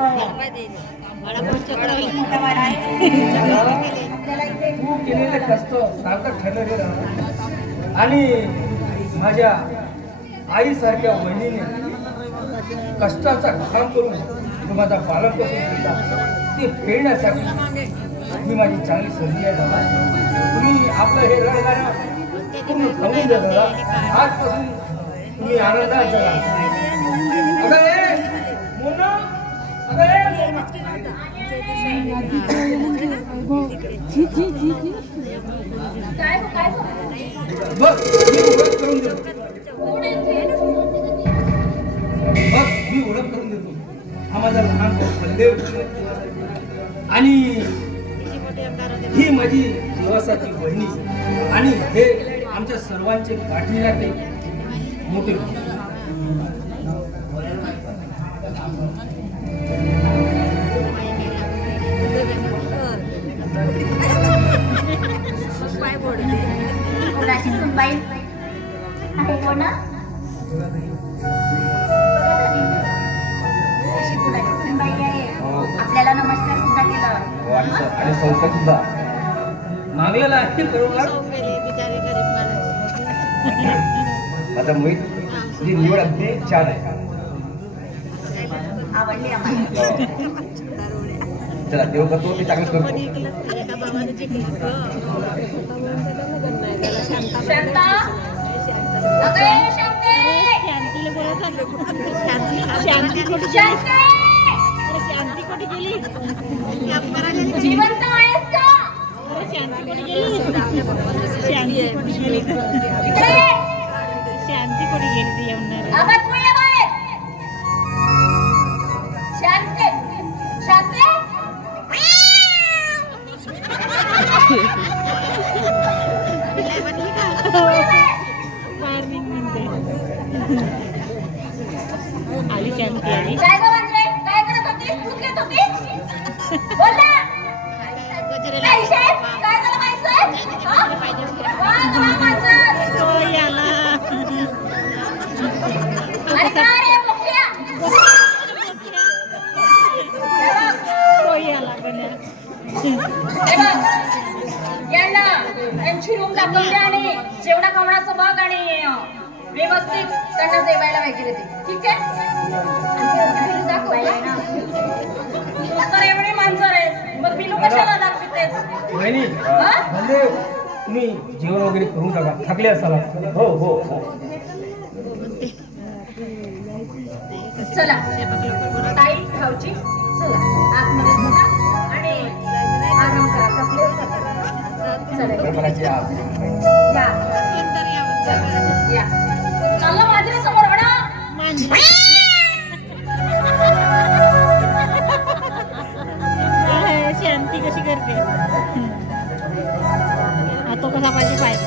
तू केलेले कष्ट सार्थक ठरले रे राम। आणि माझ्या आईसारख्या वहिनीने कष्टाचा काम करून तुम्हाला पालन पोषण केला ते फेडण्यासाठी ही माझी चांगली संधी आहे बाबा। तुम्ही आपलं हे रणगाणं पूर्ण थांबून द्या दादा। आजपासून तुम्ही आनंदात जगा। अगं ए मोना, अगं ए मोना, बघ मी ओळख करून देतो। बघ मी ओळख करून देतो। हा माझा लहान भाऊ बलदेव आणि ही माझी जीवासाठी बहिणी आणि हे आमच्या सर्वांचे गाठी नाते मोठे आपल्याला नमस्कार सुद्धा केला आणि संस्कार सुद्धा मागलेला आहे बरोबर। आता मोहित तुझी निवड अगदी छान आहे, आवडली आम्हाला। चला देव करतो मी चांगलं करतो। शांता, अगे शांती, शांती कुठे गेली? जिवंत आहेस का? शांती कुठे गेली? शांती कुठे गेली ती येणार? आवाज नाही बाहेर। शांती, शांती, आली शांती आली। काय गं म्हणजे काय करत होतीस? दूध घेत होतीस? बोल ना। काय साहेब काय झालं बाई साहेब? वाह वाह माझा तो याला अरे काय रे मुखिया तो याला बना यांना त्यांची रूम दाखवते आणि जेवणा खावण्याचं बघ आणि व्यवस्थित त्यांना जेवायला वगैरे दे, ठीक आहे? तर एवढी माणसं आहेत मग बिलू कशाला दाखवतेस? वहिनी म्हणजे तुम्ही जेवण वगैरे करून टाका, थकले असाल। हो हो हो चला ताई खाऊची चला आतमध्ये चला आणि आराम करा, थकले चला या चला माझ्या समोर शांती कशी करते तो कसा पाहिजे पाहिजे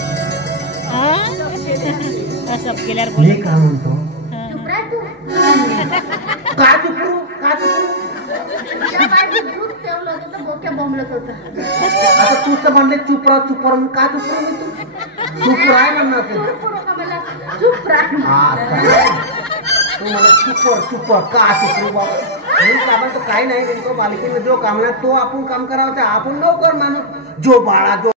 असं केल्यावर मी काय म्हणतो आता तूच म्हणले चुप राह चुप राह का चुप राह? मी तू चुप राह म्हणणार तू मला चुप का चुप राह? काय नाही मालिकेमध्ये जो काम ना तो आपण काम करावं आपण नोकर माणूस जो बाळा जो